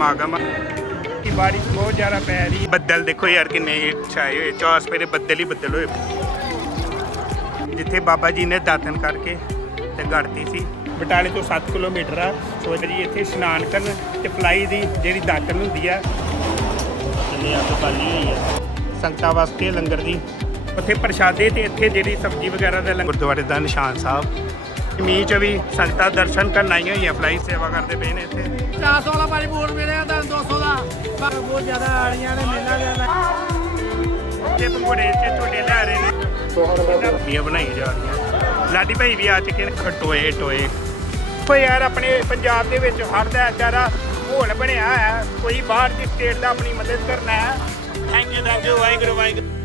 ਸਮਾਗਮ ਕਿ ਬਾਰਿਸ਼ ਬਹੁਤ ਜ਼ਿਆਦਾ ਪੈ ਰਹੀ ਬੱਦਲ ਦੇਖੋ ਯਾਰ ਕਿੰਨੇ ਛਾਏ ਹੋਏ। ਚਾਰ ਸਵੇਰੇ ਬੱਦਲ ਹੀ ਬੱਦਲ ਹੋਏ। ਜਿੱਥੇ ਬਾਬਾ ਜੀ ਨੇ ਦਾਤਨ ਕਰਕੇ ਤੇ ਗੜਤੀ ਸੀ। ਬਟਾਲੇ ਤੋਂ 7 ਕਿਲੋਮੀਟਰ ਆ। ਸੋ ਜੀ ਇੱਥੇ ਇਸ਼ਨਾਨ ਕਰਨ ਤੇ ਫਲਾਈ ਦੀ ਜਿਹੜੀ ਦਾਤਨ ਹੁੰਦੀ ਆ। ਥੱਲੇ ਆ ਕੇ ਪਾਲੀ ਹੋਈ ਆ। ਸੰਗਤਾਂ ਵਾਸਤੇ ਲੰਗਰ ਦੀ। ਉੱਥੇ ਪ੍ਰਸ਼ਾਦੇ ਤੇ ਇੱਥੇ ਜਿਹੜੀ ਸਬਜ਼ੀ ਵਗੈਰਾ ਦਾ ਲੰਗਰ ਗੁਰਦੁਆਰੇ ਦਾ ਨਿਸ਼ਾਨ ਸਾਹਿਬ। ਮੀਂਹ ਚ ਵੀ ਸੰਗਤਾਂ ਦਰਸ਼ਨ ਕਰਨ ਆਈਆਂ ਹੋਈਆਂ ਫਲਾਈ ਸੇਵਾ ਕਰਦੇ ਪਏ ਨੇ ਇੱਥੇ। 400 ਵਾਲਾ ਪਾਣੀ ਬੋਰ ਮਿਲਿਆ ਤਾਂ 200 ਦਾ। ਬਹੁਤ ਜ਼ਿਆਦਾ ਆੜੀਆਂ ਨੇ ਮੇਲਾ ਦੇ ਤੇ ਪੰਗੋੜੇ ਚ ਝੋਟੇ ਲੈ ਰਹੇ ਨੇ ਮੀਆਂ ਬਣਾਈ ਜਾ ਰਹੀਆਂ। ਲਾਡੀ ਭਾਈ ਵੀ ਆ ਚੁੱਕੇ ਨੇ ਟੋਏ ਟੋਏ। ਕੋਈ ਯਾਰ ਆਪਣੇ ਪੰਜਾਬ ਦੇ ਵਿੱਚ ਹਰ ਦਾ ਦਾ ਮਾਹੌਲ ਬਣਿਆ ਹੈ ਕੋਈ ਬਾਹਰ ਦੀ ਸਟੇਟ ਦਾ ਆਪਣੀ ਮਦਦ ਕਰਨਾ ਹੈ। Thank you thank you Waheguru Waheguru.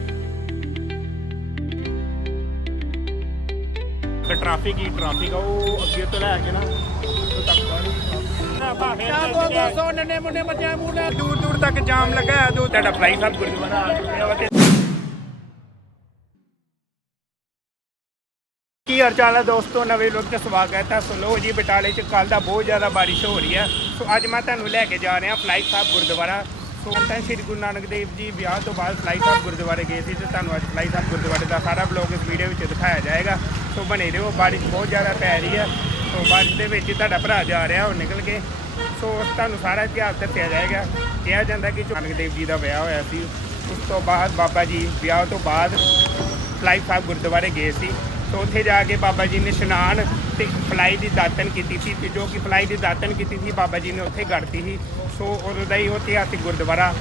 ਤੇ ਟ੍ਰੈਫਿਕ ਹੀ ਟ੍ਰੈਫਿਕ ਆ ਉਹ ਅੱਗੇ ਤੋਂ ਲੈ ਕੇ ਨਾ ਉਹ ਤੱਕ ਨਾ ਭਾਵੇਂ ਕਿਆ ਦੋ 200 ਨੰਨੇ ਮੁੰਨੇ ਬੱਚਿਆਂ ਮੂੰਹ ਲੈ। ਦੂਰ ਦੂਰ ਤੱਕ ਜਾਮ ਲੱਗਾ ਹੈ ਦੋ ਤੁਹਾਡਾ ਫਲਾਈ ਸਾਹਿਬ ਗੁਰਦੁਆਰਾ ਆ ਚੁੱਕਿਆ ਵਾ ਤੇ ਕੀ ਹਾਲ ਚਾਲ ਹੈ ਦੋਸਤੋ? ਨਵੇਂ ਲੋਕ ਦਾ ਸਵਾਗਤ ਹੈ। ਸੋ ਲੋ ਜੀ ਬਟਾਲੇ ਚ ਕੱਲ ਦਾ ਬਹੁਤ ਜ਼ਿਆਦਾ ਬਾਰਿਸ਼ ਹੋ ਰਹੀ ਹੈ। ਸੋ ਅੱਜ ਮੈਂ ਤੁਹਾਨੂੰ ਲੈ ਕੇ ਜਾ ਰਿਹਾ ਫਲਾਈ ਸਾਹਿਬ ਗੁਰਦੁਆਰਾ। ਸੋ ਤਾਂ ਸ੍ਰੀ ਗੁਰੂ ਨਾਨਕ ਦੇਵ ਜੀ ਵਿਆਹ ਤੋਂ ਬਾਅਦ ਫਲਾਈ ਸਾਹਿਬ ਗੁਰਦੁਆਰੇ ਗਏ ਸੀ ਤੇ ਤੁਹਾਨੂੰ ਅੱਜ ਫਲਾਈ ਸਾਹਿਬ ਗੁਰਦੁਆਰੇ ਦਾ ਸਾਰਾ ਬਲੌਗ ਇਸ ਵੀਡੀਓ ਵਿੱਚ ਦਿਖਾਇਆ ਜਾਏਗਾ। ਸੋ ਬਣੇ ਰਹੋ ਬਾਰਿਸ਼ ਬਹੁਤ ਜ਼ਿਆਦਾ ਪੈ ਰਹੀ ਹੈ ਸੋ ਬਾਰਿਸ਼ ਦੇ ਵਿੱਚ ਹੀ ਤੁਹਾਡਾ ਭਰਾ ਜਾ ਰਿਹਾ, ਉਹ ਨਿਕਲ ਕੇ। ਸੋ ਤੁਹਾਨੂੰ ਸਾਰਾ ਇਤਿਹਾਸ ਦੱਸਿਆ ਜਾਏਗਾ। ਕਿਹਾ ਜਾਂਦਾ ਕਿ ਨਾਨਕ ਦੇਵ ਜੀ ਦਾ ਵਿਆਹ ਹੋਇਆ ਸੀ, ਉਸ ਤੋਂ ਬਾਅਦ ਬਾਬਾ ਜੀ ਵਿਆਹ ਤੋਂ ਬਾਅਦ ਫਲਾਈ ਸਾਹਿਬ ਗੁਰਦੁਆਰੇ ਗਏ ਸੀ। ਸੋ ਉੱਥੇ ਜਾ ਕੇ ਬਾਬਾ ਜੀ ਨੇ ਇਸ਼ਨਾਨ ਤੇ ਫਲਾਈ ਦੀ ਦਾਤਨ ਕੀਤੀ ਸੀ ਤੇ ਜੋ ਕਿ ਫਲਾਈ ਦੀ ਦਾਤਨ ਕੀਤੀ ਸੀ, ਬਾਬਾ ਜੀ ਨੇ ਉੱਥੇ ਗੜਤੀ ਸੀ। ਸੋ ਉਦੋਂ ਦਾ ਹੀ ਉਹ ਇਤਿਹਾਸਿਕ ਗੁਰਦੁਆਰਾ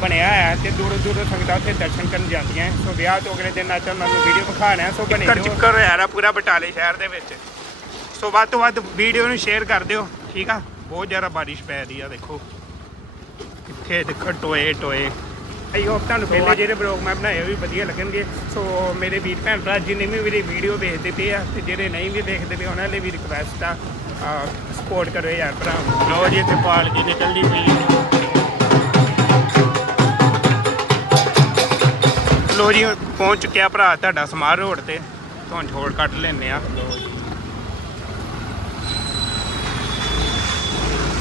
ਬਣਿਆ ਹੈ ਤੇ ਦੂਰੋਂ ਦੂਰੋਂ ਸੰਗਤਾਂ ਉੱਥੇ ਦਰਸ਼ਨ ਕਰਨ ਜਾਂਦੀਆਂ। ਸੋ ਵਿਆਹ ਤੋਂ ਅਗਲੇ ਦਿਨ ਅੱਜ ਤੁਹਾਨੂੰ ਵੀਡੀਓ ਵਿਖਾਣਾ ਸੋ ਬਣੇ ਕਰ ਚੁੱਕਰ ਹੋਇਆ ਰਾ ਪੂਰਾ ਬਟਾਲੇ ਸ਼ਹਿਰ ਦੇ ਵਿੱਚ। ਸੋ ਵੱਧ ਤੋਂ ਵੱਧ ਵੀਡੀਓ ਨੂੰ ਸ਼ੇਅਰ ਕਰ ਦਿਓ ਠੀਕ ਆ? ਬਹੁਤ ਜ਼ਿਆਦਾ ਬਾਰਿਸ਼ ਪੈ ਰਹੀ ਆ ਦੇਖੋ। ਕਿੱਥੇ ਦੇਖੋ ਟੋਏ ਟੋਏ। ਆਈ ਹੋਪ ਤੁਹਾਨੂੰ ਪਹਿਲੇ ਜਿਹੜੇ ਬਲੌਗ ਮੈਂ ਬਣਾਏ ਉਹ ਵੀ ਵਧੀਆ ਲੱਗਣਗੇ। ਸੋ ਮੇਰੇ ਵੀਰ ਭੈਣ ਭਰਾ ਜਿੰਨੇ ਵੀ ਮੇਰੀ ਵੀਡੀਓ ਵੇਖਦੇ ਪਏ ਆ ਤੇ ਜਿਹੜੇ ਨਹੀਂ ਵੀ ਵੇਖਦੇ ਪਏ ਉਹਨਾਂ ਲਈ ਵੀ ਰਿਕਵੈਸਟ ਆ ਸਪੋਰਟ ਕਰੋ ਯਾਰ ਭਰਾ। ਲੋ ਜੀ ਇੱਥੇ ਪਾਲ ਜੀ ਨਿਕਲਦੀ ਪਈ। ਲੋ ਜੀ ਪਹੁੰਚ ਚੁੱਕਿਆ ਭਰਾ ਤੁਹਾਡਾ ਸਮਾਰ ਰੋਡ ਤੇ। ਤੁਹਾਨੂੰ ਛੋੜ ਕੱਟ ਲੈਨੇ ਆ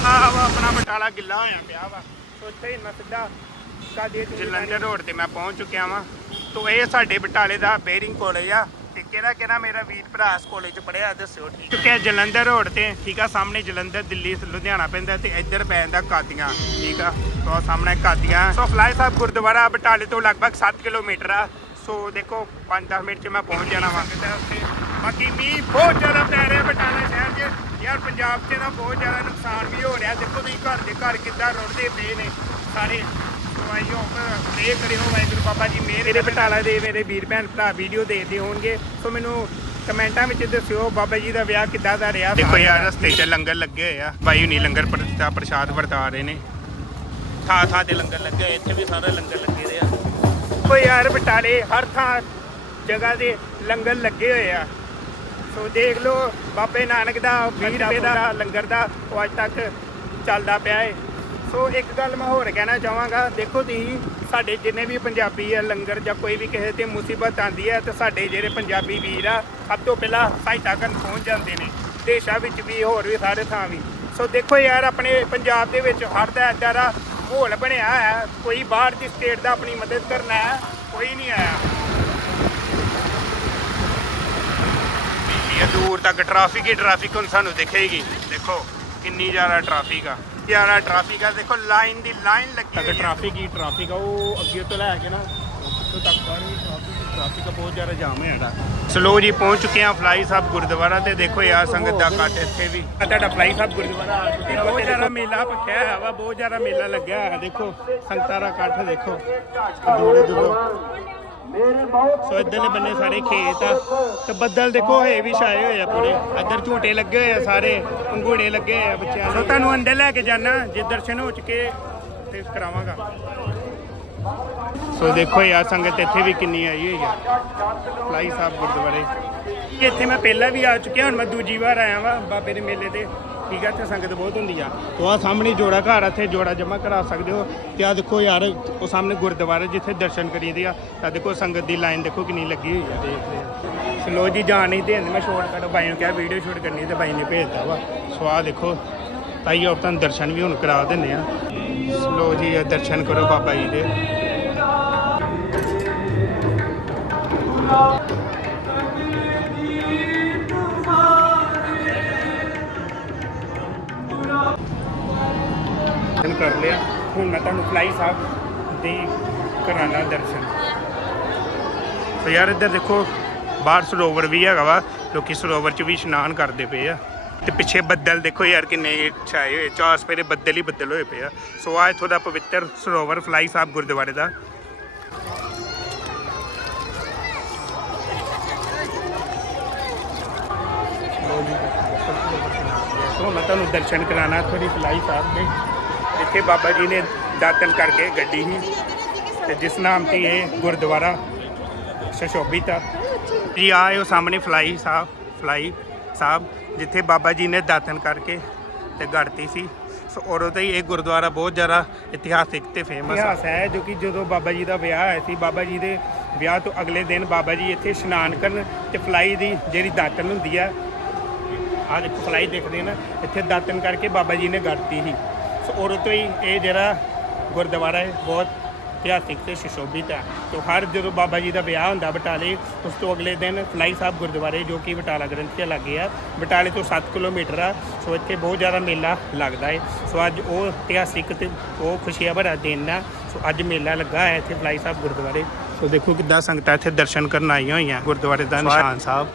ਆਹ ਵਾ ਆਪਣਾ ਬਟਾਲਾ ਗਿੱਲਾ ਹੋਇਆ ਪਿਆ ਵਾ। ਇੱਥੇ ਹੀ ਮੈਂ ਸਿੱਧਾ ਕਾਦੀ ਜਲੰਧਰ ਰੋਡ ਤੇ ਮੈਂ ਪਹੁੰਚ ਚੁੱਕਿਆ ਵਾਂ। ਤੋ ਇਹ ਸਾਡੇ ਬਟਾਲੇ ਦਾ ਬੇਰਿੰਗ ਕਾਲਜ ਆ। ਕਿਹੜਾ ਕਿਹੜਾ ਮੇਰਾ ਵੀਰ ਭਰਾ ਇਸ ਕਾਲਜ ਚ ਪੜਿਆ ਦੱਸਿਓ ਠੀਕ ਚੁੱਕਿਆ ਜਲੰਧਰ ਰੋਡ ਤੇ, ਠੀਕ ਆ, ਸਾਹਮਣੇ ਜਲੰਧਰ, ਦਿੱਲੀ ਲੁਧਿਆਣਾ ਪੈਂਦਾ, ਤੇ ਇੱਧਰ ਪੈ ਕਾਦੀਆਂ ਠੀਕ ਆ ਸੋ ਸਾਹਮਣੇ ਕਾਦੀਆਂ ਸੋ ਫਲਾਈ ਸਾਹਿਬ ਗੁਰਦੁਆਰਾ ਬਟਾਲੇ ਤੋਂ ਲਗਭਗ 7 ਕਿਲੋਮੀਟਰ ਆ, ਸੋ ਦੇਖੋ 5-10 ਮਿੰਟ ਚ ਮੈਂ ਪਹੁੰਚ ਜਾਣਾ ਵਾਂ। ਉੱਥੇ ਬਾਕੀ ਮੀਂਹ ਬਹੁਤ ਜ਼ਿਆਦਾ ਪੈ ਰਿਹਾ ਬਟਾਲਾ ਸ਼ਹਿਰ 'ਚ। ਯਾਰ, ਪੰਜਾਬ 'ਚ ਨਾ ਬਹੁਤ ਜ਼ਿਆਦਾ ਨੁਕਸਾਨ ਵੀ ਹੋ ਰਿਹਾ। ਦੇਖੋ ਤੁਸੀਂ ਘਰ ਦੇ ਘਰ ਕਿੱਦਾਂ ਰੁੜਦੇ ਪਏ ਨੇ, ਸਾਰੇ। ਸੋ ਆਈਓ ਪ੍ਰੇ ਕਰਿਓ ਵਾਹਿਗੁਰੂ ਬਾਬਾ ਜੀ ਮੇਰੇ ਮੇਰੇ ਬਟਾਲਾ ਦੇ ਮੇਰੇ ਵੀਰ ਭੈਣ ਭਰਾ ਵੀਡੀਓ ਦੇਖਦੇ ਹੋਣਗੇ। ਸੋ ਮੈਨੂੰ ਕਮੈਂਟਾਂ ਵਿੱਚ ਦੱਸਿਓ ਬਾਬਾ ਜੀ ਦਾ ਵਿਆਹ ਕਿੱਦਾਂ ਦਾ ਰਿਹਾ। ਦੇਖੋ ਯਾਰ ਰਸਤੇ 'ਚ ਲੰਗਰ ਲੱਗੇ ਹੋਏ ਆ। ਬਾਈ ਹੁਣੀ ਲੰਗਰ ਪ੍ਰਸ਼ਾ- ਪ੍ਰਸ਼ਾਦ ਵਰਤਾ ਰਹੇ ਨੇ। ਥਾਂ ਥਾਂ ਤੇ ਲੰਗਰ ਲੱਗੇ ਇੱਥੇ ਵੀ ਸਾਰਾ ਲੰਗਰ ਲੱਗੇ ਆ। ਕੋਈ ਯਾਰ ਬਟਾਲੇ ਹਰ ਥਾਂ ਜਗ੍ਹਾ ਦੇ ਲੰਗਰ ਲੱਗੇ ਹੋਏ ਆ। ਸੋ ਦੇਖ ਲਓ ਬਾਬੇ ਨਾਨਕ ਦਾ 20 ਰੁਪਏ ਦਾ ਲੰਗਰ ਦਾ ਉਹ ਅੱਜ ਤੱਕ ਚੱਲਦਾ ਪਿਆ ਏ। ਸੋ ਇੱਕ ਗੱਲ ਮੈਂ ਹੋਰ ਕਹਿਣਾ ਚਾਹਾਂਗਾ, ਦੇਖੋ ਤੁਸੀਂ, ਸਾਡੇ ਜਿੰਨੇ ਵੀ ਪੰਜਾਬੀ ਆ, ਲੰਗਰ ਜਾਂ ਕੋਈ ਵੀ ਕਿਸੇ ਤੇ ਮੁਸੀਬਤ ਆਂਦੀ ਹੈ ਤਾਂ ਸਾਡੇ ਜਿਹੜੇ ਪੰਜਾਬੀ ਵੀਰ ਆ, ਸਭ ਤੋਂ ਪਹਿਲਾਂ ਸਹਾਇਤਾ ਕਰਨ ਪਹੁੰਚ ਜਾਂਦੇ ਨੇ, ਦੇਸ਼ਾਂ ਵਿੱਚ ਵੀ, ਹੋਰ ਵੀ ਸਾਰੇ ਥਾਂ ਵੀ। ਸੋ ਦੇਖੋ ਯਾਰ, ਆਪਣੇ ਪੰਜਾਬ ਦੇ ਵਿੱਚ ਹਰ ਦਾ ਏਦਾਂ ਦਾ ਮਾਹੌਲ ਬਣਿਆ ਹੈ ਕੋਈ ਬਾਹਰ ਦੀ ਸਟੇਟ ਦਾ ਆਪਣੀ ਮਦਦ ਕਰਨਾ ਹੈ ਕੋਈ ਨਹੀਂ ਆਇਆ। ਇਹ ਦੂਰ ਤੱਕ ਟ੍ਰੈਫਿਕ ਹੀ ਟ੍ਰੈਫਿਕ ਹੁਣ ਸਾਨੂੰ ਦਿਖੇਗੀ। ਦੇਖੋ, ਕਿੰਨੀ ਜ਼ਿਆਦਾ ਟ੍ਰੈਫਿਕ ਆ। ਜ਼ਿਆਦਾ ਟ੍ਰੈਫਿਕ ਆ। ਦੇਖੋ ਲਾਈਨ ਦੀ ਲਾਈਨ ਲੱਗੀ ਤੱਕ ਟ੍ਰੈਫਿਕ ਹੀ। ਟ੍ਰੈਫਿਕ ਆ ਉਹ ਅੱਗੇ ਤੋਂ ਲੈ ਕੇ ਨਾ ਉੱਥੋਂ ਤੱਕ ਸਾਰੀ ਟ੍ਰੈਫਿਕ ਟ੍ਰੈਫਿਕ ਬਹੁਤ ਜ਼ਿਆਦਾ ਜਾਮ ਹੋਇਆ ਸਲੋ ਜੀ ਪਹੁੰਚ ਚੁੱਕੇ ਆ ਫਲਾਈ ਸਾਹਿਬ ਗੁਰਦੁਆਰਾ ਤੇ। ਦੇਖੋ ਯਾਰ ਸੰਗਤ ਦਾ ਕੱਟ ਇੱਥੇ ਵੀ। ਤੁਹਾਡਾ ਫਲਾਈ ਸਾਹਿਬ ਗੁਰਦੁਆਰਾ ਆ ਚੁੱਕਿਆ। ਬਹੁਤ ਜ਼ਿਆਦਾ ਮੇਲਾ ਭਖਿਆ ਹੋਇਆ ਵਾ ਬਹੁਤ ਜ਼ਿਆਦਾ ਮੇਲਾ ਲੱਗਿਆ ਹੋਇਆ। ਦੇਖੋ ਸੰਗਤਾਂ ਦਾ ਕੱਠ ਦੇਖੋ। ਦੂਰੋਂ ਦੂਰੋਂ। ਸੋ ਇੱਧਰਲੇ ਬੰਨੇ ਸਾਰੇ ਖੇਤ ਆ। ਤੇ ਬੱਦਲ ਦੇਖੋ ਹੇ ਵੀ ਛਾਏ ਹੋਏ ਆ ਪੂਰੇ। ਇੱਧਰ ਝੂਟੇ ਲੱਗੇ ਹੋਏ ਆ ਸਾਰੇ ਪੰਗੂੜੇ ਲੱਗੇ ਹੋਏ ਆ ਬੱਚਿਆਂ ਦੇ। ਸੋ ਤੁਹਾਨੂੰ ਅੰਦਰ ਲੈ ਕੇ ਜਾਣਾ ਜੇ ਦਰਸ਼ਨ ਹੋ ਚੁੱਕੇ ਤੇ ਕਰਾਵਾਂਗਾ। ਸੋ ਦੇਖੋ ਯਾਰ ਸੰਗਤ ਇੱਥੇ ਵੀ ਕਿੰਨੀ ਆਈ ਹੋਈ ਆ। ਫਲਾਈ ਸਾਹਿਬ ਗੁਰਦੁਆਰੇ। ਇੱਥੇ ਮੈਂ ਪਹਿਲਾਂ ਵੀ ਆ ਚੁੱਕਿਆ ਹੁਣ ਮੈਂ ਦੂਜੀ ਵਾਰ ਆਇਆ ਵਾਂ ਬਾਬੇ ਦੇ ਮੇਲੇ ਤੇ। ਠੀਕ ਹੈ ਇੱਥੇ ਸੰਗਤ ਬਹੁਤ ਹੁੰਦੀ ਆ। ਉਹ ਆ ਸਾਹਮਣੇ ਜੋੜਾ ਘਰ ਆ, ਇੱਥੇ ਜੋੜਾ ਜਮ੍ਹਾਂ ਕਰਾ ਸਕਦੇ ਹੋ। ਤੇ ਆ ਦੇਖੋ ਯਾਰ ਉਹ ਸਾਹਮਣੇ ਗੁਰਦੁਆਰਾ ਜਿੱਥੇ ਦਰਸ਼ਨ ਕਰੀਦੇ ਆ। ਤਾਂ ਦੇਖੋ ਸੰਗਤ ਦੀ ਲਾਈਨ ਦੇਖੋ ਕਿੰਨੀ ਲੱਗੀ ਹੋਈ ਆ ਦੇਖਦੇ ਸਲੋ ਜੀ ਜਾਣ ਨਹੀਂ ਦੇਣ ਮੈਂ ਸ਼ਾਰਟਕਟ ਬਾਈ ਨੂੰ ਕਿਹਾ ਵੀਡੀਓ ਸ਼ੂਟ ਕਰਨੀ ਤੇ ਬਾਈ ਨੇ ਭੇਜਤਾ ਵਾ। ਸੋ ਆਹ ਦੇਖੋ ਤਾਈ ਆਪ ਤੁਹਾਨੂੰ ਦਰਸ਼ਨ ਵੀ ਹੁਣ ਕਰਾ ਦਿੰਦੇ ਆ। ਲੋ ਜੀ ਇਹ ਦਰਸ਼ਨ ਕਰੋ ਬਾਬਾ ਜੀ ਦੇ। ਕਰ ਲਿਆ। ਹੁਣ ਮੈਂ ਤੁਹਾਨੂੰ ਫਲਾਈ ਸਾਹਿਬ ਦੇ ਕਰਾਣਾ ਦਰਸ਼ਨ। ਤੇ ਯਾਰ ਇੱਧਰ ਦੇਖੋ ਬਾਹਰ ਸਰੋਵਰ ਵੀ ਹੈਗਾ ਵਾ ਲੋਕੀ ਸਰੋਵਰ 'ਚ ਵੀ ਇਸ਼ਨਾਨ ਕਰਦੇ ਪਏ ਆ। ਤੇ ਪਿੱਛੇ ਬੱਦਲ ਦੇਖੋ ਯਾਰ ਕਿੰਨੇ ਛਾਏ ਹੋਏ ਚਾਰ ਸਪੇਰੇ ਬੱਦਲ ਹੀ ਬੱਦਲ ਹੋਏ ਪਏ ਆ। ਸੋ ਆ ਇੱਥੋਂ ਦਾ ਪਵਿੱਤਰ ਸਰੋਵਰ ਫਲਾਈ ਸਾਹਿਬ ਗੁਰਦੁਆਰੇ ਦਾ। ਮੈਂ ਤੁਹਾਨੂੰ ਦਰਸ਼ਨ ਕਰਾਣਾ ਥੋੜੀ ਫਲਾਈ ਸਾਹਿਬ ਦੇ ਇੱਥੇ ਬਾਬਾ ਜੀ ਨੇ ਦਾਤਨ ਕਰਕੇ ਗੱਡੀ ਸੀ ਤੇ ਜਿਸ ਨਾਮ ਤੇ ਇਹ ਗੁਰਦੁਆਰਾ ਸ਼ਸ਼ੋਭਿਤ ਆ। ਜੀ ਆਏ ਉਹ ਸਾਹਮਣੇ ਫਲਾਈ ਸਾਹਿਬ ਫਲਾਈ ਸਾਹਿਬ, ਜਿੱਥੇ ਬਾਬਾ ਜੀ ਨੇ ਦਾਤਨ ਕਰਕੇ ਤੇ ਗੜਤੀ ਸੀ। ਸੋ ਉਦੋਂ ਤੋਂ ਹੀ ਇਹ ਗੁਰਦੁਆਰਾ ਬਹੁਤ ਜ਼ਿਆਦਾ ਇਤਿਹਾਸਿਕ ਤੇ ਫੇਮਸ ਇਤਿਹਾਸ ਹੈ ਜੋ ਕਿ ਜਦੋਂ ਬਾਬਾ ਜੀ ਦਾ ਵਿਆਹ ਹੋਇਆ ਸੀ, ਬਾਬਾ ਜੀ ਦੇ ਵਿਆਹ ਤੋਂ ਅਗਲੇ ਦਿਨ ਬਾਬਾ ਜੀ ਇੱਥੇ ਇਸ਼ਨਾਨ ਕਰਨ ਤੇ ਫਲਾਈ ਦੀ ਜਿਹੜੀ ਦਾਤਨ ਹੁੰਦੀ ਆ, ਆਹ ਦੇਖੋ ਫਲਾਈ ਦੇਖਦੇ ਨਾ, ਇੱਥੇ ਦਾਤਨ ਕਰਕੇ ਬਾਬਾ ਜੀ ਨੇ ਗੜਤੀ ਸੀ। ਸੋ ਉਦੋਂ ਤੋਂ ਹੀ ਇਹ ਜਿਹੜਾ ਗੁਰਦੁਆਰਾ ਹੈ ਬਹੁਤ ਇਤਿਹਾਸਿਕ ਤੇ ਸੁਸ਼ੋਭਿਤ ਹੈ। ਤੋਂ ਹਰ ਜਦੋਂ ਬਾਬਾ ਜੀ ਦਾ ਵਿਆਹ ਹੁੰਦਾ ਬਟਾਲੇ ਉਸ ਤੋਂ ਅਗਲੇ ਦਿਨ ਫਲਾਈ ਸਾਹਿਬ ਗੁਰਦੁਆਰੇ ਜੋ ਕਿ ਬਟਾਲਾ ਗ੍ਰੰਥੀ ਲੱਗੇ ਆ ਬਟਾਲੇ ਤੋਂ 7 ਕਿਲੋਮੀਟਰ ਆ ਸੋ ਇੱਥੇ ਬਹੁਤ ਜ਼ਿਆਦਾ ਮੇਲਾ ਲੱਗਦਾ ਹੈ। ਸੋ ਅੱਜ ਉਹ ਇਤਿਹਾਸਿਕ ਤੇ ਉਹ ਖੁਸ਼ੀਆਂ ਭਰਾ ਦਿਨ ਆ ਸੋ ਅੱਜ ਮੇਲਾ ਲੱਗਾ ਹੈ ਇੱਥੇ ਫਲਾਈ ਸਾਹਿਬ ਗੁਰਦੁਆਰੇ। ਸੋ ਦੇਖੋ ਕਿੱਦਾਂ ਸੰਗਤਾਂ ਇੱਥੇ ਦਰਸ਼ਨ ਕਰਨ ਆਈਆਂ ਹੋਈਆਂ ਗੁਰਦੁਆਰੇ ਦਾ ਨਿਸ਼ਾਨ ਸਾਹਿਬ।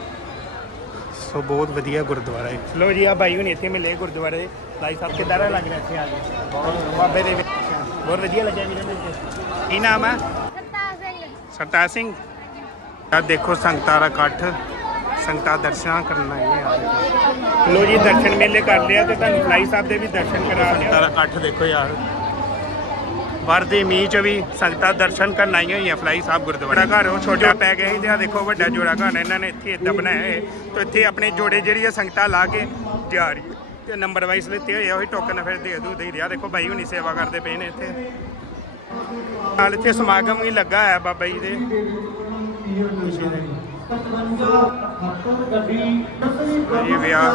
ਸੋ ਬਹੁਤ ਵਧੀਆ ਗੁਰਦੁਆਰਾ ਹੈ। ਲੋ ਜੀ ਆ ਭਾਈ ਹੁਣ ਇੱਥੇ ਮਿਲੇ ਗੁਰਦੁਆਰੇ। ਭਾਈ ਸਾਹਿਬ ਕਿੱਦਾਂ ਲੱਗ ਰਿਹਾ ਆ ਕੇ? ਬਹੁਤ ਬਾਬੇ ਦੇ ਵਿੱਚ। ਬਹੁਤ ਵਧੀਆ ਲੱਗਿਆ ਵੀਰੇ ਮੈਨੂੰ ਕੀ ਨਾਮ ਹੈ ਸਰਤਾਜ ਸਿੰਘ। ਆ ਦੇਖੋ ਸੰਗਤਾਂ ਦਾ ਇਕੱਠ। ਸੰਗਤਾਂ ਦਰਸ਼ਨ ਕਰਨ ਆਏ ਆ। ਲੋ ਜੀ ਦਰਸ਼ਨ ਮੇਲੇ ਕਰ ਲਿਆ ਤੇ ਤੁਹਾਨੂੰ ਫਲਾਈ ਸਾਹਿਬ ਦੇ ਵੀ ਦਰਸ਼ਨ ਕਰਾ ਲਿਆ ਸੰਗਤਾਂ ਦਾ ਇਕੱਠ ਦੇਖੋ ਯਾਰ। ਵਰਦੇ ਮੀਂਹ ਚ ਵੀ ਸੰਗਤਾਂ ਦਰਸ਼ਨ ਕਰਨ ਆਈਆਂ ਹੋਈਆਂ ਫਲਾਈ ਸਾਹਿਬ ਗੁਰਦੁਆਰਾ। ਘਰ ਉਹ ਛੋਟਾ ਪੈ ਗਿਆ ਸੀ ਤੇ ਆ ਦੇਖੋ ਵੱਡਾ ਜੋੜਾ ਘਰ ਇਹਨਾਂ ਨੇ ਇੱਥੇ ਇਦਾਂ ਬਣਾਇਆ ਹੈ। ਤੇ ਇੱਥੇ ਆਪਣੇ ਜੋੜੇ ਜਿਹੜੀਆਂ ਸੰਗਤਾਂ ਲਾ ਕੇ ਤਿਆਰੀ ਨੰਬਰ ਵਾਈਸ ਲਿੱਤੇ ਹੋਏ ਆ, ਉਹੀ ਟੋਕਨ ਫਿਰ ਦੇ ਦੂ, ਦੇ ਰਿਹਾ। ਦੇਖੋ ਬਾਈ ਹੁਣੀ ਸੇਵਾ ਕਰਦੇ ਪਏ ਨੇ ਇੱਥੇ। ਨਾਲ ਇੱਥੇ ਸਮਾਗਮ ਵੀ ਲੱਗਾ ਹੈ ਬਾਬਾ ਜੀ ਦੇ। ਇਹ ਵਿਆਹ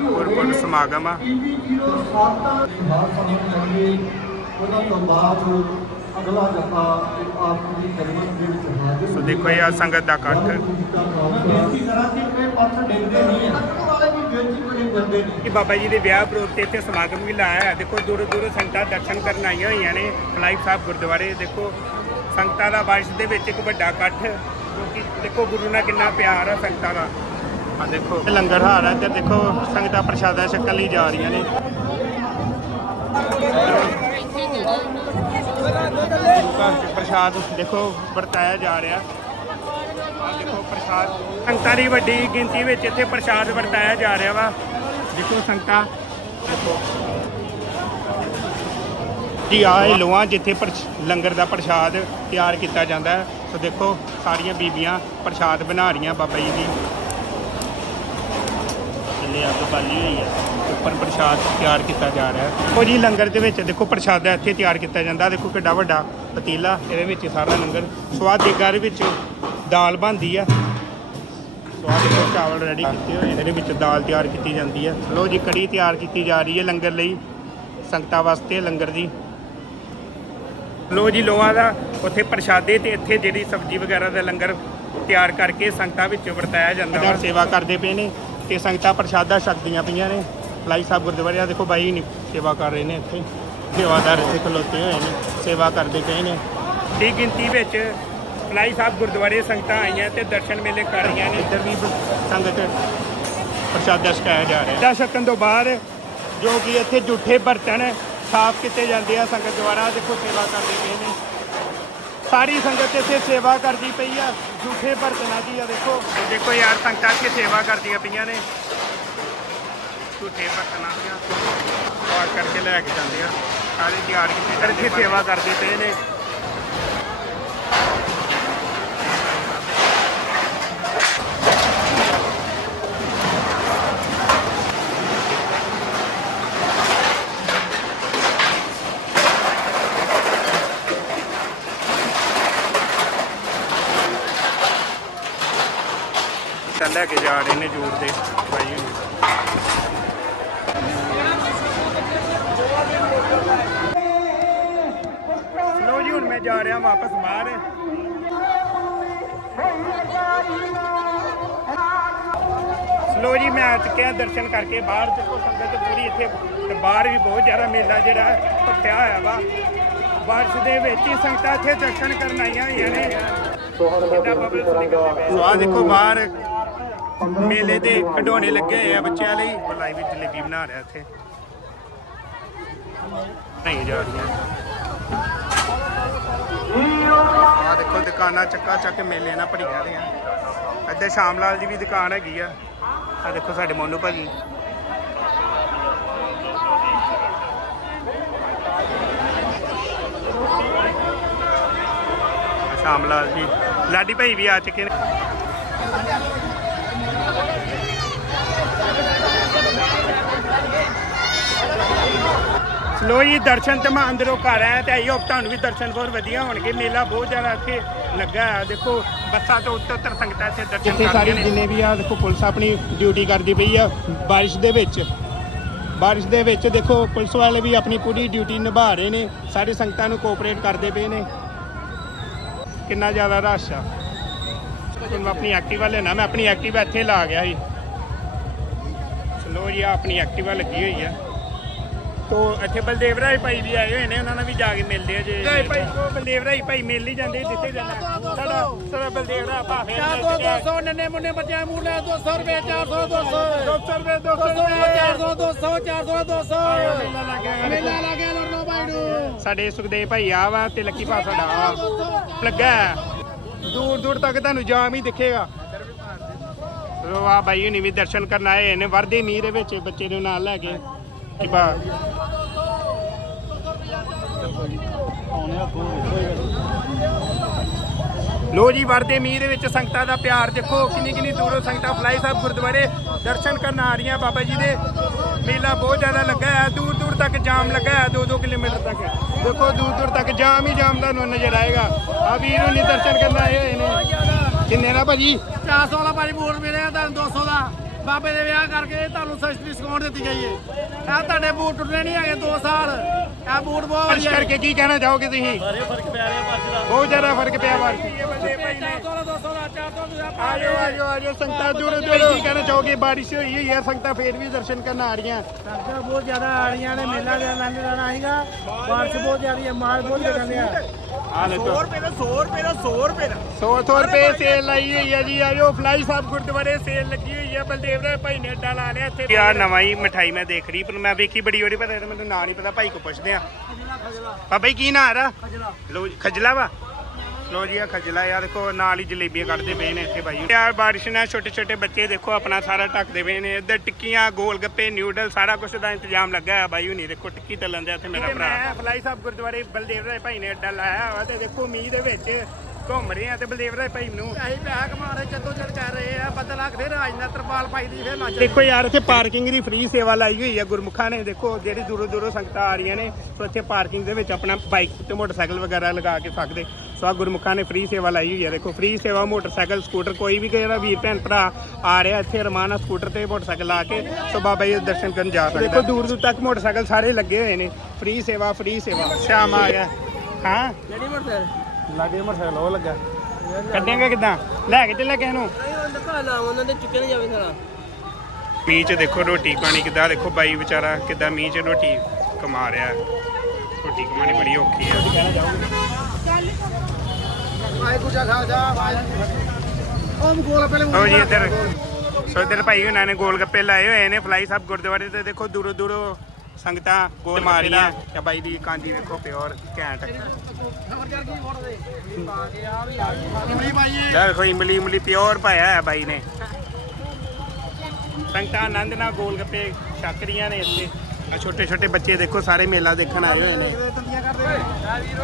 ਗੁਰਪੁਰਬ ਸਮਾਗਮ ਆ। ਉਹਨਾਂ ਤੋਂ ਬਾਅਦ ਅਗਲਾ ਜਪਾ ਆਪ ਦੀ ਖਿਦਮਤ ਦੇ ਵਿੱਚ ਹਾਜ਼ਰ ਸੋ ਦੇਖੋ ਇਹ ਸੰਗਤ ਦਾ ਇਕੱਠ। ਬੇਨਤੀ ਕਰਾਂ ਕਿ ਇਹ ਪੱਥ ਡਿੱਗਦੇ ਨਹੀਂ ਹੈ ਕਿ ਬਾਬਾ ਜੀ ਦੇ ਵਿਆਹ ਪ੍ਰੋਗਰਾਮ ਤੇ ਇੱਥੇ ਸਮਾਗਮ ਵੀ ਲਾਇਆ ਹੈ। ਦੇਖੋ ਦੂਰੋਂ ਦੂਰੋਂ ਸੰਗਤਾਂ ਦਰਸ਼ਨ ਕਰਨ ਆਈਆਂ ਹੋਈਆਂ ਨੇ। ਫਲਾਈ ਸਾਹਿਬ ਗੁਰਦੁਆਰੇ ਦੇਖੋ ਸੰਗਤਾਂ ਦਾ ਬਾਰਿਸ਼ ਦੇ ਵਿੱਚ ਇੱਕ ਵੱਡਾ ਇਕੱਠ। ਜੋ ਕਿ ਦੇਖੋ ਗੁਰੂ ਨਾਲ ਕਿੰਨਾ ਪਿਆਰ ਹੈ ਸੰਗਤਾਂ ਦਾ। ਆ ਦੇਖੋ ਲੰਗਰ ਹਾਰ ਹੈ ਤੇ ਦੇਖੋ ਸੰਗਤਾਂ ਪ੍ਰਸ਼ਾਦਾ ਛਕਣ ਲਈ ਜਾ ਰਹੀਆਂ ਨੇ। ਪ੍ਰਸ਼ਾਦ ਦੇਖੋ ਵਰਤਾਇਆ ਜਾ ਰਿਹਾ। ਆ ਦੇਖੋ ਪ੍ਰਸ਼ਾਦ ਸੰਗਤਾਂ ਦੀ ਵੱਡੀ ਗਿਣਤੀ ਵਿੱਚ ਇੱਥੇ ਪ੍ਰਸ਼ਾਦ ਵਰਤਾਇਆ ਜਾ ਰਿਹਾ ਵਾ। ਦੇਖੋ ਸੰਗਤਾਂ। ਦੇਖੋ ਜੀ ਆਏ ਲੋਆਂ ਜਿੱਥੇ ਲੰਗਰ ਦਾ ਪ੍ਰਸ਼ਾਦ ਤਿਆਰ ਕੀਤਾ ਜਾਂਦਾ ਹੈ। ਸੋ ਦੇਖੋ, ਸਾਰੀਆਂ ਬੀਬੀਆਂ ਪ੍ਰਸ਼ਾਦ ਬਣਾ ਰਹੀਆਂ ਬਾਬਾ ਜੀ ਦੀ। ਥੱਲੇ ਅੱਗ ਬਾਲੀ ਹੋਈ ਹੈ ਉੱਪਰ ਪ੍ਰਸ਼ਾਦ ਤਿਆਰ ਕੀਤਾ ਜਾ ਰਿਹਾ ਹੈ। ਦੇਖੋ ਜੀ, ਲੰਗਰ ਦੇ ਵਿੱਚ ਦੇਖੋ ਪ੍ਰਸ਼ਾਦਾ ਇੱਥੇ ਤਿਆਰ ਕੀਤਾ ਜਾਂਦਾ। ਦੇਖੋ ਕਿੱਡਾ ਵੱਡਾ ਪਤੀਲਾ ਇਹਦੇ ਵਿੱਚ ਸਾਰਾ ਲੰਗਰ। ਸਵਾਦ ਦੇਗਾ ਦੇ ਵਿੱਚ ਦਾਲ ਬਣਦੀ ਆ। ਸਵਾਦ ਦੇਖੋ ਚਾਵਲ ਰੈਡੀ ਕੀਤੇ ਹੋਏ। ਇਹਦੇ ਵਿੱਚ ਦਾਲ ਤਿਆਰ ਕੀਤੀ ਜਾਂਦੀ ਹੈ ਲੋ ਜੀ ਕੜੀ ਤਿਆਰ ਕੀਤੀ ਜਾ ਰਹੀ ਹੈ ਲੰਗਰ ਲਈ। ਸੰਗਤਾਂ ਵਾਸਤੇ ਲੰਗਰ ਦੀ। ਲੋ ਜੀ ਲੋਹਾ ਦਾ ਉੱਥੇ ਪ੍ਰਸ਼ਾਦੇ ਤੇ ਇੱਥੇ ਜਿਹੜੀ ਸਬਜ਼ੀ ਵਗੈਰਾ ਦਾ ਲੰਗਰ ਤਿਆਰ ਕਰਕੇ ਸੰਗਤਾਂ ਵਿੱਚ ਵਰਤਾਇਆ ਜਾਂਦਾ ਵਾ। ਸੇਵਾ ਕਰਦੇ ਪਏ ਨੇ ਤੇ ਸੰਗਤਾਂ ਪ੍ਰਸ਼ਾਦਾ ਛਕਦੀਆਂ ਪਈਆਂ ਨੇ। ਫਲਾਈ ਸਾਹਿਬ ਗੁਰਦੁਆਰੇ ਆ ਦੇਖੋ ਬਾਈ ਨਹੀਂ ਸੇਵਾ ਕਰ ਰਹੇ ਨੇ ਇੱਥੇ। ਸੇਵਾਦਾਰ ਇੱਥੇ ਖਲੋਤੇ ਹੋਏ ਨੇ ਸੇਵਾ ਕਰਦੇ ਪਏ ਨੇ। ਦੀ ਗਿਣਤੀ ਵਿੱਚ ਫਲਾਈ ਸਾਹਿਬ ਗੁਰਦੁਆਰੇ ਸੰਗਤਾਂ ਆਈਆਂ ਤੇ ਦਰਸ਼ਨ ਮੇਲੇ ਕਰ ਰਹੀਆਂ ਨੇ। ਇੱਧਰ ਵੀ ਸੰਗਤ ਪ੍ਰਸ਼ਾਦਾ ਛਕਾਇਆ ਜਾ ਰਿਹਾ। ਹੈ ਛਕਣ ਤੋਂ ਬਾਅਦ ਜੋ ਕਿ ਇੱਥੇ ਝੂਠੇ ਬਰਤਨ ਸਾਫ਼ ਕੀਤੇ ਜਾਂਦੇ ਆ ਸੰਗਤ ਦੁਆਰਾ ਦੇਖੋ ਸੇਵਾ ਕਰਦੇ ਪਏ ਨੇ। ਸਾਰੀ ਸੰਗਤ ਇੱਥੇ ਸੇਵਾ ਕਰਦੀ ਪਈ ਆ ਝੂਠੇ ਬਰਤਨਾਂ ਦੀ ਆ ਦੇਖੋ। ਦੇਖੋ ਯਾਰ ਸੰਗਤਾਂ ਇੱਥੇ ਸੇਵਾ ਕਰਦੀਆਂ ਪਈਆਂ ਨੇ। ਝੂਠੇ ਬਰਤਨਾਂ ਦੀਆਂ। ਤਿਆਰ ਕਰਕੇ ਲੈ ਕੇ ਜਾਂਦੇ ਆ। ਸਾਰੇ ਤਿਆਰ ਕੀਤੇ ਇੱਥੇ ਸੇਵਾ ਕਰਦੇ ਪਏ ਨੇ। ਤਾਂ ਲੈ ਕੇ ਜਾ ਰਹੇ ਨੇ ਜੋੜ ਦੇ ਭਾਈ ਲੋ ਜੀ ਹੁਣ ਮੈਂ ਜਾ ਰਿਹਾ ਵਾਪਸ ਬਾਹਰ। ਲੋ ਜੀ ਮੈਂ ਆ ਚੁੱਕਿਆ ਦਰਸ਼ਨ ਕਰਕੇ ਬਾਹਰ ਦੇਖੋ ਸੰਗਤ ਪੂਰੀ ਇੱਥੇ ਤੇ ਬਾਹਰ ਵੀ ਬਹੁਤ ਜ਼ਿਆਦਾ ਮੇਲਾ ਜਿਹੜਾ ਭੱਟਿਆ ਹੋਇਆ ਵਾ। ਬਾਰਿਸ਼ ਦੇ ਵਿੱਚ ਹੀ ਸੰਗਤਾਂ ਇੱਥੇ ਦਰਸ਼ਨ ਕਰਨ ਆਈਆਂ ਹੋਈਆਂ ਨੇ। ਸੋ ਆਹ ਦੇਖੋ ਬਾਹਰ ਮੇਲੇ ਦੇ ਖਿਡੌਣੇ ਲੱਗੇ ਹੋਏ ਆ ਬੱਚਿਆਂ ਲਈ। ਲਾਈਵ ਵਿੱਚ ਜਲੇਬੀ ਬਣਾ ਰਿਹਾ ਇੱਥੇ। ਨਹੀਂ ਜਾ ਰਹੀਆਂ। ਆ ਦੇਖੋ ਦੁਕਾਨਾਂ ਚੱਕਾ ਚੱਕ ਮੇਲੇ ਨਾਲ ਭਰੀਆਂ ਰਹੀਆਂ ਇੱਥੇ ਸ਼ਾਮ ਲਾਲ ਦੀ ਵੀ ਦੁਕਾਨ ਹੈਗੀ ਆ। ਆ ਦੇਖੋ ਸਾਡੇ ਮੋਨੂ ਭਾਜੀ। ਸ਼ਾਮ ਲਾਲ ਜੀ ਲਾਡੀ ਭਾਈ ਵੀ ਆ ਚੁੱਕੇ ਨੇ। ਲੋ ਜੀ ਦਰਸ਼ਨ ਤੇ ਮੈਂ ਅੰਦਰੋਂ ਘਰ ਆਇਆ ਤੇ ਆਈਓ ਤੁਹਾਨੂੰ ਵੀ ਦਰਸ਼ਨ ਬਹੁਤ ਵਧੀਆ ਹੋਣਗੇ। ਮੇਲਾ ਬਹੁਤ ਜ਼ਿਆਦਾ ਇੱਥੇ ਲੱਗਾ ਹੈ ਦੇਖੋ ਬੱਸਾਂ ਤੋਂ ਉੱਤੇ ਉੱਤਰ ਸੰਗਤਾਂ ਇੱਥੇ ਦਰਸ਼ਨ ਕਰ ਰਹੀਆਂ ਨੇ। ਜਿੰਨੇ ਵੀ ਆ ਦੇਖੋ ਪੁਲਿਸ ਆਪਣੀ ਡਿਊਟੀ ਕਰਦੀ ਪਈ ਆ ਬਾਰਿਸ਼ ਦੇ ਵਿੱਚ। ਬਾਰਿਸ਼ ਦੇ ਵਿੱਚ ਦੇਖੋ ਪੁਲਿਸ ਵਾਲੇ ਵੀ ਆਪਣੀ ਪੂਰੀ ਡਿਊਟੀ ਨਿਭਾ ਰਹੇ ਨੇ। ਸਾਰੀ ਸੰਗਤਾਂ ਨੂੰ ਕੋਆਪਰੇਟ ਕਰਦੇ ਪਏ ਨੇ। ਕਿੰਨਾ ਜ਼ਿਆਦਾ ਰਸ਼ ਆ। ਮੈਂ ਆਪਣੀ ਐਕਟਿਵਾ ਲੈਣਾ ਮੈਂ ਆਪਣੀ ਐਕਟਿਵਾ ਇੱਥੇ ਲਾ ਗਿਆ ਸੀ। ਚਲੋ ਜੀ ਆਹ ਆਪਣੀ ਐਕਟਿਵਾ ਲੱਗੀ ਹੋਈ ਆ। ਤੋ ਇੱਥੇ ਬਲਦੇਵ ਰਾਏ ਭਾਈ ਵੀ ਆਏ ਹੋਏ ਨੇ ਉਹਨਾਂ ਨਾਲ ਵੀ ਜਾ ਕੇ ਮਿਲਦੇ ਆ ਜੇ। ਰਾਏ ਭਾਈ। ਕੋ ਬਲਦੇਵ ਰਾਏ ਭਾਈ ਮਿਲ ਹੀ ਜਾਂਦੇ ਜਿੱਥੇ ਜਾਣਾ। ਸਾਡਾ ਸਾਡਾ ਬਲਦੇਵ ਰਾਏ ਭਾਵੇਂ ਚਾਰ ਦੋ ਦੋ ਸੌ ਨੰਨੇ ਮੁੰਨੇ ਬੱਚਿਆਂ ਮੂਲੇ 200 ਰੁਪਏ 400 200 200 ਰੁਪਏ 200 200 ਰੁਪਏ। 400 200 400 200 ਮੇਲਾ ਲੱਗ ਗਿਆ। ਮੇਲਾ ਲੱਗਿਆ ਲੜਨੋ ਬਾਈ ਨੂੰ। ਸਾਡੇ ਸੁਖਦੇਵ ਭਾਈ ਆ ਵਾ ਤੇ ਲੱਕੀ ਭਾ ਸਾਡਾ ਆ। ਲੱਗਾ। ਦੂਰ ਦੂਰ ਤੱਕ ਤੁਹਾਨੂੰ ਜਾਮ ਹੀ ਦਿਖੇਗਾ। ਲੋ ਆ ਬਾਈ ਹੁਣੀ ਵੀ ਦਰਸ਼ਨ ਕਰਨ ਆਏ ਨੇ ਵਰਦੇ ਮੀਂਹ ਦੇ ਵਿੱਚ ਬੱਚੇ ਨੂੰ ਨਾਲ ਲੈ ਕੇ। ਕਿ ਬਾ ਲੋ ਜੀ ਵਰਦੇ ਮੀਂਹ ਦੇ ਵਿੱਚ ਸੰਗਤਾਂ ਦਾ ਪਿਆਰ। ਦੇਖੋ ਕਿੰਨੀ ਕਿੰਨੀ ਦੂਰੋਂ ਸੰਗਤਾਂ ਫਲਾਈ ਸਾਹਿਬ ਗੁਰਦੁਆਰੇ ਦਰਸ਼ਨ ਕਰਨ ਆ ਰਹੀਆਂ ਬਾਬਾ ਜੀ ਦੇ। ਮੇਲਾ ਬਹੁਤ ਜ਼ਿਆਦਾ ਲੱਗਾ ਹੈ, ਦੂਰ ਦੂਰ ਤੱਕ ਜਾਮ ਲੱਗਾ ਹੈ 2-2 ਕਿਲੋਮੀਟਰ ਤੱਕ। ਦੇਖੋ ਦੂਰ ਦੂਰ ਤੱਕ ਜਾਮ ਹੀ ਜਾਮ ਤੁਹਾਨੂੰ ਨਜ਼ਰ ਆਏਗਾ। ਆ ਵੀਰ ਹੁਣੀ ਦਰਸ਼ਨ ਕਰਨ ਆਏ ਹੋਏ ਨੇ। ਕਿੰਨੇ ਦਾ ਭਾਜੀ? 400 ਵਾਲਾ ਭਾਈ ਬੂਟ ਮਿਲਿਆ ਤੁਹਾਨੂੰ 200 ਦਾ। ਬਾਬੇ ਦੇ ਵਿਆਹ ਕਰਕੇ ਤੁਹਾਨੂੰ ਸਸਤੀ ਡਿਸਕਾਊਂਟ ਦਿੱਤੀ ਗਈ ਹੈ ਇਹ ਤੁਹਾਡੇ ਬੂਟ ਟੁੱਟਣੇ ਨਹੀਂ ਹੈਗੇ 2 ਸਾਲ। ਇਹ ਬੂਟ ਬਹੁਤ ਫਰਸ਼ ਵਧੀਆ ਕਰਕੇ ਕੀ ਕਹਿਣਾ ਚਾਹੋਗੇ ਤੁਸੀਂ? ਸਾਰੇ ਫ਼ਰਕ ਪੈ ਰਿਹਾ ਦਾ। ਬਹੁਤ ਜ਼ਿਆਦਾ ਫ਼ਰਕ ਪਿਆ ਵਾਰ 400 ਦਾ 200 ਦਾ 400 ਦਾ ਆਜੋ ਆਜੋ ਆਜੋ ਸੰਗਤਾਂ ਦੂਰੋਂ ਦੂਰੋਂ ਕੀ ਕਹਿਣਾ ਚਾਹੋਗੇ? ਬਾਰਿਸ਼ ਹੋਈ ਹੋਈ ਹੈ ਸੰਗਤਾਂ ਫੇਰ ਵੀ ਦਰਸ਼ਨ ਕਰਨ ਆ ਰਹੀਆਂ। ਸੰਗਤਾਂ ਬਹੁਤ ਜ਼ਿਆਦਾ ਆ ਰਹੀਆਂ ਨੇ ਮੇਲਾ ਦੇ ਆਨੰਦ ਲੈਣਾ ਬਾਰਿਸ਼ ਬਹੁਤ ਜ਼ਿਆਦੀ ਹੈ ਮਾਲ ਬਹੁਤ ਲੱਗਣ ਆ ਆ ਦੇਖੋ 100 ਰੁਪਏ ਦਾ 100 ਰੁਪਏ ਦਾ 100 ਰੁਪਏ ਦਾ। 100 100 ਰੁਪਏ ਸੇਲ ਲਾਈ ਹੋਈ ਹੈ ਜੀ ਆਜੋ ਫਲਾਈ ਸਾਹਿਬ ਗੁਰਦੁਆਰੇ ਸੇਲ ਲੱਗੀ ਹੋਈ ਹੈ ਬਲਦੇਵ ਰਾਏ ਭਾਈ ਨੇ ਅੱਡਾ ਲਾ ਲਿਆ ਇੱਥੇ। ਯਾਰ ਨਵਾਂ ਹੀ ਮਠਾਈ ਮੈਂ ਦੇਖ ਰਹੀ ਪਰ ਮੈਂ ਵੇਖੀ ਬੜੀ ਬੜੀ ਪਰ ਮੈਨੂੰ ਨਾਂ ਨਹੀਂ ਪਤਾ ਭਾਈ ਕੋ ਪੁੱਛਦੇ ਆ। ਬਾਬਾ ਜੀ ਕੀ ਨਾਂ ਆ ਰਾ ਲੋ ਜੀ, ਖਜਲਾ ਵਾ? ਲੋ ਜੀ ਆ ਖਜਲਾ ਯਾਰ ਦੇਖੋ ਨਾਲ ਹੀ ਜਲੇਬੀਆਂ ਕੱਢਦੇ ਪਏ ਨੇ ਇੱਥੇ ਭਾਈ ਯਾਰ ਬਾਰਿਸ਼ ਨਾਲ ਛੋਟੇ ਛੋਟੇ ਬੱਚੇ ਦੇਖੋ ਆਪਣਾ ਸਾਰਾ ਢੱਕਦੇ ਪਏ ਨੇ। ਇੱਧਰ ਟਿੱਕੀਆਂ ਗੋਲ ਗੱਪੇ ਨਿਊਡਲ ਸਾਰਾ ਕੁਝ ਦਾ ਇੰਤਜ਼ਾਮ ਲੱਗਾ ਹੈ ਬਾਈ ਹੁਣੀ। ਦੇਖੋ ਟਿੱਕੀ ਤਲਣ ਦੇ ਇੱਥੇ ਮੇਰਾ ਭਰਾ। ਮੈਂ ਫਲਾਈ ਸਾਹਿਬ ਗੁਰਦੁਆਰੇ ਬਲਦੇਵ ਰਾਏ ਭਾਈ ਨੇ ਅੱਡਾ ਲਾਇਆ ਵਾ ਤੇ ਦੇਖੋ ਮੀਂਹ ਦੇ ਵਿੱਚ ਘੁੰਮ ਰਹੇ ਆ ਤੇ ਬਲਦੇਵ ਰਾਏ ਭਾਈ ਨੂੰ। ਅਸੀਂ ਪੈਸਾ ਕਮਾ ਰਹੇ ਜਦੋਂ ਚੜ ਕਰ ਰਹੇ ਆ ਲੱਗ ਫਿਰ ਅੱਜ ਨਾ ਤਰਪਾਲ ਪਾਈ ਦੀ ਫਿਰ ਲੱਜ ਦੇਖੋ ਯਾਰ ਇੱਥੇ ਪਾਰਕਿੰਗ ਦੀ ਫ੍ਰੀ ਸੇਵਾ ਲਾਈ ਹੋਈ ਹੈ ਗੁਰਮੁਖਾਂ ਨੇ। ਦੇਖੋ ਜਿਹੜੀ ਦੂਰੋਂ ਦੂਰੋਂ ਸੰਗਤਾਂ ਆ ਰਹੀਆਂ ਨੇ ਸੋ ਇੱਥੇ ਪਾਰਕਿੰਗ ਦੇ ਵਿੱਚ ਆਪਣਾ ਬਾਈਕ ਤੇ ਮੋਟਰਸਾਈਕਲ ਵਗੈਰਾ ਲਗਾ ਕੇ ਸਕਦੇ। ਸੋ ਆ ਗੁਰਮੁਖਾਂ ਨੇ ਫ੍ਰੀ ਸੇਵਾ ਲਾਈ ਹੋਈ ਹੈ ਦੇਖੋ ਫ੍ਰੀ ਸੇਵਾ ਮੋਟਰਸਾਈਕਲ ਸਕੂਟਰ ਕੋਈ ਵੀ ਜਿਹੜਾ ਵੀਰ ਭੈਣ ਭਰਾ ਆ ਰਿਹਾ ਇੱਥੇ ਰਮਾਨਾ ਸਕੂਟਰ ਤੇ ਮੋਟਰਸਾਈਕਲ ਲਾ ਕੇ ਸੋ ਬਾਬਾ ਜੀ ਦੇ ਦਰਸ਼ਨ ਕਰਨ ਜਾ ਸਕਦੇ। ਦੇਖੋ ਦੂਰ ਦੂਰ ਤੱਕ ਮੋਟਰਸਾਈਕਲ ਸਾਰੇ ਲੱਗੇ ਹੋਏ ਨੇ। ਫ੍ਰੀ ਸੇਵਾ ਫ੍ਰੀ ਸੇਵਾ। ਸ਼ਾਮ ਆ ਗਿਆ। ਹਾਂ? ਜਿਹੜੀ ਮੋਟਰ ਲਾਗੇ ਮੋਟਰਸਾਈਕਲ ਉਹ ਲੱਗਾ। ਕੱਢੇਗਾ ਕਿਦਾਂ? ਲੈ ਕੇ ਚੱਲੇ ਕਿਸੇ ਨੂੰ? ਦੁਕਾਨ ਆ ਉਹਨਾਂ ਦੇ ਚੁੱਕੇ ਨਾ ਜਾਵੇ ਸਾਰਾ ਮੀਂਹ 'ਚ ਦੇਖੋ ਰੋਟੀ ਪਾਣੀ ਕਿੱਦਾਂ ਦੇਖੋ ਬਾਈ ਵਿਚਾਰਾ ਕਿੱਦਾਂ ਮੀਂਹ 'ਚ ਰੋਟੀ ਕਮਾ ਰਿਹਾ। ਰੋਟੀ ਕਮਾਣੀ ਬੜੀ ਔਖੀ ਹੈ ਆਏ ਕੁਝਾ ਖਾ ਜਾ ਉਹ ਗੋਲ ਪਹਿਲੇ ਲਓ ਜੀ ਇੱਧਰ। ਸੋ ਇੱਧਰ ਭਾਈ ਉਹਨਾਂ ਨੇ ਗੋਲ ਗੱਪੇ ਲਾਏ ਹੋਏ ਨੇ। ਫਲਾਈ ਸਾਹਿਬ ਗੁਰਦੁਆਰੇ ਤੇ ਦੇਖੋ ਦੂਰੋਂ ਦੂਰੋਂ ਸੰਗਤਾਂ ਗੋਲ ਮਾਰੀਆਂ। ਤੇ ਬਾਈ ਦੀ ਕਾਂਜੀ ਵੇਖੋ ਪਿਓਰ ਘੈਂਟ। ਇਮਲੀ ਲੈ ਦੇਖੋ ਇਮਲੀ ਇਮਲੀ ਪਿਓਰ ਪਾਇਆ ਹੈ ਬਾਈ ਨੇ। ਸੰਗਤਾਂ ਆਨੰਦ ਨਾਲ ਗੋਲ ਗੱਪੇ ਛਕ ਰਹੀਆਂ ਨੇ ਇੱਥੇ। ਆ ਛੋਟੇ ਛੋਟੇ ਬੱਚੇ ਦੇਖੋ ਸਾਰੇ ਮੇਲਾ ਦੇਖਣ ਆਏ ਹੋਏ ਨੇ।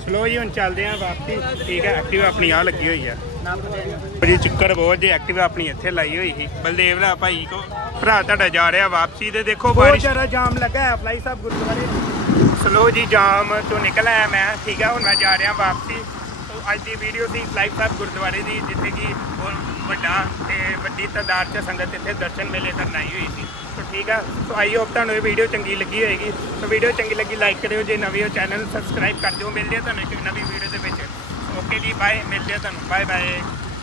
ਚਲੋ ਜੀ ਹੁਣ ਚੱਲਦੇ ਆਂ ਵਾਪਸੀ। ਠੀਕ ਹੈ ਐਕਟਿਵਾ ਆਪਣੀ ਆ ਲੱਗੀ ਹੋਈ ਆ। ਬੜੀ ਚਿੱਕੜ ਬਹੁਤ ਜੇ ਐਕਟਿਵਾ ਆਪਣੀ ਇੱਥੇ ਲਾਈ ਹੋਈ ਸੀ। ਬਲਦੇਵ ਦਾ ਭਾਈ ਕੋ ਭਰਾ ਤੁਹਾਡਾ ਜਾ ਰਿਹਾ ਵਾਪਸੀ ਤੇ ਦੇਖੋ ਬਾਰਿਸ਼। ਜ਼ਿਆਦਾ ਜਾਮ ਲੱਗਾ ਹੈ ਫਲਾਈ ਸਾਹਿਬ ਗੁਰਦੁਆਰੇ। ਸਲੋ ਜੀ ਜਾਮ ਤੋਂ ਨਿਕਲ ਆਇਆ ਮੈਂ। ਠੀਕ ਹੈ ਹੁਣ ਮੈਂ ਜਾ ਰਿਹਾ ਵਾਪਸੀ। ਤੋ ਅੱਜ ਦੀ ਵੀਡੀਓ ਸੀ ਫਲਾਈ ਸਾਹਿਬ ਗੁਰਦੁਆਰੇ ਦੀ ਜਿੱਥੇ ਕਿ ਬਹੁਤ ਵੱਡਾ ਤੇ ਵੱਡੀ ਤਾਦਾਦ 'ਚ ਸੰਗਤ ਇੱਥੇ ਦਰਸ਼ਨ ਮੇਲੇ ਕਰਨ ਆਈ ਹੋਈ ਸੀ। ਤੋ ਠੀਕ ਆ। ਸੋ ਆਈ ਹੋਪ ਤੁਹਾਨੂੰ ਇਹ ਵੀਡੀਓ ਚੰਗੀ ਲੱਗੀ ਹੋਏਗੀ। ਸੋ ਵੀਡੀਓ ਚੰਗੀ ਲੱਗੀ ਲਾਈਕ ਕਰਿਓ। ਜੇ ਨਵੇਂ ਹੋ ਚੈਨਲ ਨੂੰ ਸਬਸਕ੍ਰਾਈਬ ਕਰ ਦਿਓ। ਮਿਲਦੇ ਆ ਤੁਹਾਨੂੰ ਇੱਕ ਨਵੀਂ ਵੀਡੀਓ ਦੇ ਵਿੱਚ। ਓਕੇ ਜੀ ਬਾਏ ਮਿਲਦੇ ਆ ਤੁਹਾਨੂੰ। Bye bye